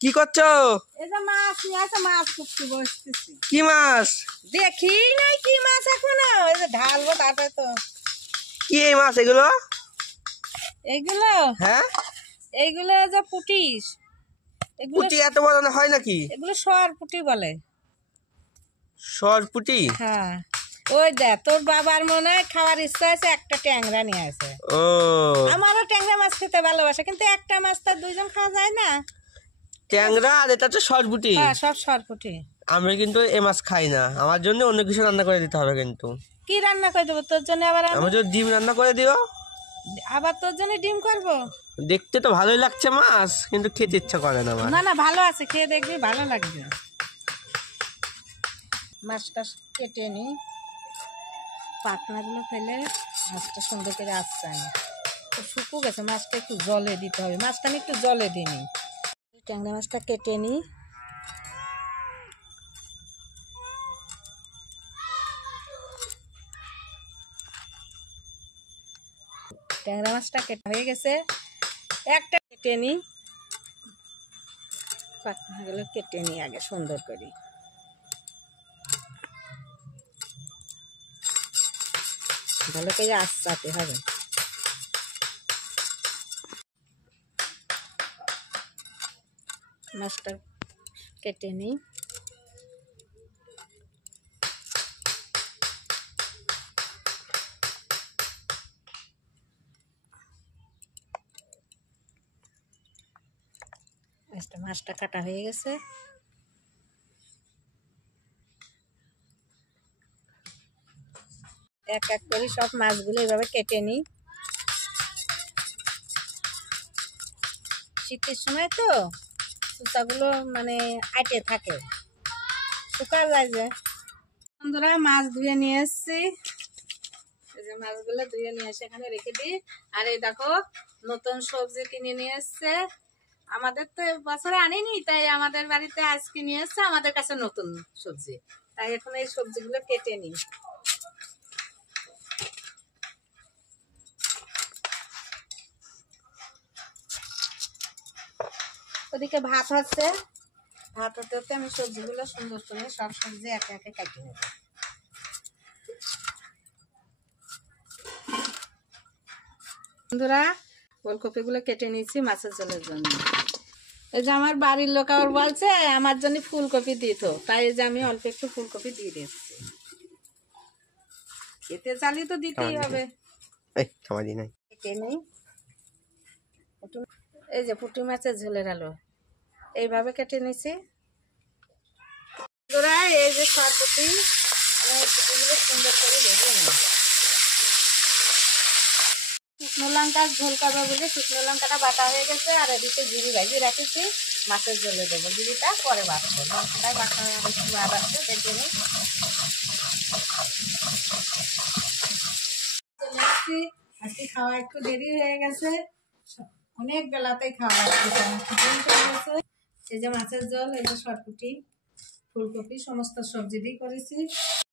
কি করছো? এই যে মাছ নিয়ে আছে, মাছ কুটতে বসতেছি। কি মাছ? দেখি নাই কি মাছ এখনো, ওই যে ঢালবো তাতে তো। কি এই মাছ এগুলো? এইগুলো হ্যাঁ, এইগুলো যে পুটিস, এগুলো পুঁটি এত বড় না হয় নাকি? এগুলো সর পুটি বলে। সরপুটি? হ্যাঁ, ওই দেখ তোর বাবার মনে হয় খাওয়ার ইচ্ছা আছে, একটা ট্যাংরা নিয়ে আসে। ও, আমারও ট্যাংরা মাছ খেতে ভালোবাসে, কিন্তু একটা মাছ তার দুইজন খাওয়া যায় না। ট্যাংরা আর এটা তো সরপুটি। হ্যাঁ, সব সর পুটি। আমি কিন্তু এ মাছ খাই না, আমার জন্য অন্য কিছু রান্না করে দিতে হবে কিন্তু। কি রান্না করে দেবো তোর জন্য? আবার আমার জন্য ডিম রান্না করে দিও। আবার তোর জন্য ডিম করবো? দেখতে তো ভালোই লাগছে মাছ, কিন্তু খেতে ইচ্ছা করে না আমার। না না, ভালো আছে, খেয়ে দেখবি ভালো লাগবে। মাছটা কেটে নি, পাতনাগুলো ফেলে মাছটা সুন্দর করে আসছে। তো শুকু গেছে, মাছটা একটু জলে দিতে হবে, মাছটা আমি একটু জলে দিই। ট্যাংরা মাছটা কেটে নি, ট্যাংরা মাছটা কেটে হয়ে গেছে। একটা কেটে নি, পাতনাগুলো কেটে নি আগে সুন্দর করে। ভালো করে আঁচড়াতে হবে। মাছটা কেটে নিই, মাছটা কাটা হয়ে গেছে। এক এক করে সব মাছগুলো এইভাবে কেটে নিই। শীতের সময় তো সুতাগুলো মানে আটে থাকে, শুকা যায় যে। বন্ধুরা, মাছ ধুয়ে নিয়ে এসছি। এই যে মাছগুলো ধুয়ে নিয়ে এসে এখানে রেখে দিই। আর এই দেখো, নতুন সবজি কিনে নিয়ে এসছে। আমাদের তো বছরে আনিনি, তাই আমাদের বাড়িতে আজকে নিয়ে এসছে, আমাদের কাছে নতুন সবজি। তাই এখন এই সবজিগুলো কেটে নিই। ওদিকে ভাত হচ্ছে, ভাত হতে হতে আমি সবজিগুলো সুন্দর করে সব সবজি একে একে কাটিয়ে নেব। বন্ধুরা, ফুলকপিগুলো কেটে নিয়েছি মাছের ঝোলের জন্য। এই যে আমার বাড়ির লোক আবার বলছে আমার জন্য ফুলকপি দিত, তাই এই যে আমি অল্প একটু ফুলকপি দিয়ে দিচ্ছি। খেতে চালি তো দিতেই হবে। কেটে নেই। এই যে পুঁটি মাছের ঝোলের আলু এইভাবে কেটে নিছি। বন্ধুরা, এই যে সরপুটি, আমি পুঁটিগুলো সুন্দর করে ভেজে নিই। শুকনো লঙ্কার ঝোল করবো বলে শুকনো লঙ্কাটা বাটা হয়ে গেছে, আর এদিকে জিরি ভাজিয়ে রাখেছি। মাছের ঝোলে দেবো, জিরিটা পরে বাটবো, লঙ্কাটাই বাটা হয়ে গেছে, বাড়াচ্ছে দেখে নিই। চলে আসছি, আজকে খাওয়া একটু দেরি হয়ে গেছে, অনেক বেলাতেই খাওয়া গেছে। এই যে মাছের ঝোল, এই যে সরপুটি, ফুলকপি সমস্ত সবজি দিয়ে করেছি।